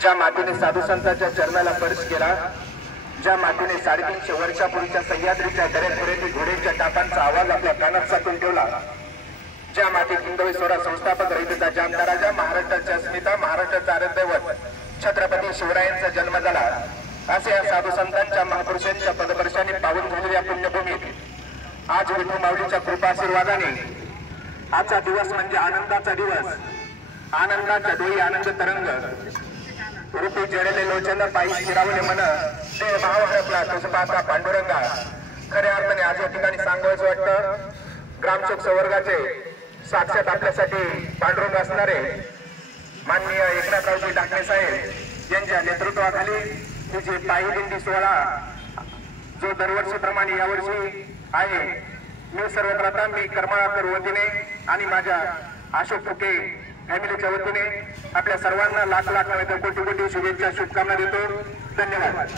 ज्या मातीने साधू संतांच्या चरणाला स्पर्श केला, ज्या मातीने 350 वर्षापूर्वीच्या सह्याद्रीच्या दऱ्याखोऱ्यातील घोड्यांच्या टापांचा आवाज आपल्या कानात साठवून ठेवला, ज्या मातीत हिंदवी स्वरा संस्थापक रयतेचा जामता राजा, महाराष्ट्राची अस्मिता, महाराष्ट्राचा आराध्यदैवत छत्रपती शिवरायांचा जन्म झाला, असे या साधू संतांच्या महापुरुषांच्या पदपर्शाने पावन झालेल्या पुण्यभूमीत आज विठू माऊलीच्या कृपा आशीर्वादाने आजचा दिवस म्हणजे आनंदाचा दिवस, आनंदाच्या डोळी आनंद तरंग रूपी जडले लोचन पायी स्थिरावले मन ते भाव हरपला तुझ पाहता पांडुरंगा. खऱ्या अर्थाने आज या ठिकाणी सांगायचं वाटतं, ग्रामसेवक संवर्गाचे साक्षात आपल्यासाठी पांडुरंग असणारे माननीय एकनाथरावजी डाकणे साहेब यांच्या नेतृत्वाखाली ही जी पायी दिंडी सोहळा जो दरवर्षीप्रमाणे यावर्षी आहे, मी सर्वप्रथम करमाळकर वतीने आणि माझ्या अशोक फुके फॅमिलीच्या वतीने आपल्या सर्वांना लाख लाख नव्हे तर कोटी कोटी शुभेच्छा शुभकामना देतो. धन्यवाद.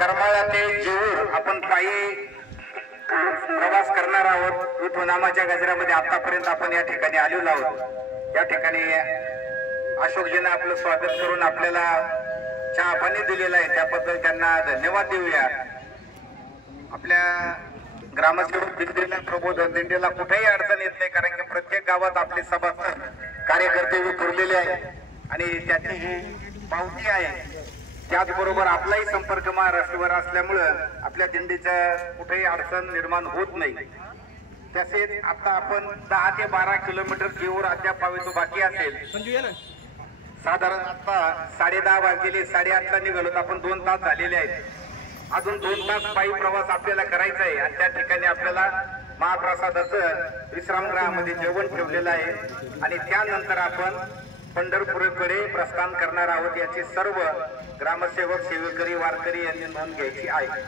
करमाळा ते जेऊर आपण पायी प्रवास करणार आहोत. विठू नामाच्या गजरामध्ये आतापर्यंत आपण या ठिकाणी आलेलो आहोत. या ठिकाणी अशोकजींना आपलं स्वागत करून आपल्याला चहा पाणी दिलेला आहे, त्याबद्दल त्यांना धन्यवाद देऊया. आपल्या ग्रामसेवक दिंडीला प्रबोधन दिंडीला कुठेही अडचण येत नाही, कारण की प्रत्येक गावात आपले सभासद कार्यकर्ते विखुरलेले आहेत आणि त्याची ही पावती आहे. त्याचबरोबर आपलाही संपर्क महाराष्ट्रावर असल्यामुळं आपल्या दिंडीच्या कुठेही अडचण निर्माण होत नाही. तसेच आता आपण 10 ते 12 किलोमीटर जेऊर अद्याप पाहायचं बाकी असेल. साधारण आता 10:30 वाजलेले, 8:30ला निघालो, आपण 2 तास झालेले आहेत. अजून 2 तास पायी प्रवास आपल्याला करायचा आहे आणि त्या ठिकाणी आपल्याला महाप्रसादाचं विश्रामगृहामध्ये जेवण ठेवलेलं आहे आणि त्यानंतर आपण पंढरपूरकडे प्रस्थान करणार आहोत. याची सर्व ग्रामसेवक सेवेकरी वारकरी यांनी नोंद घ्यायची आहे.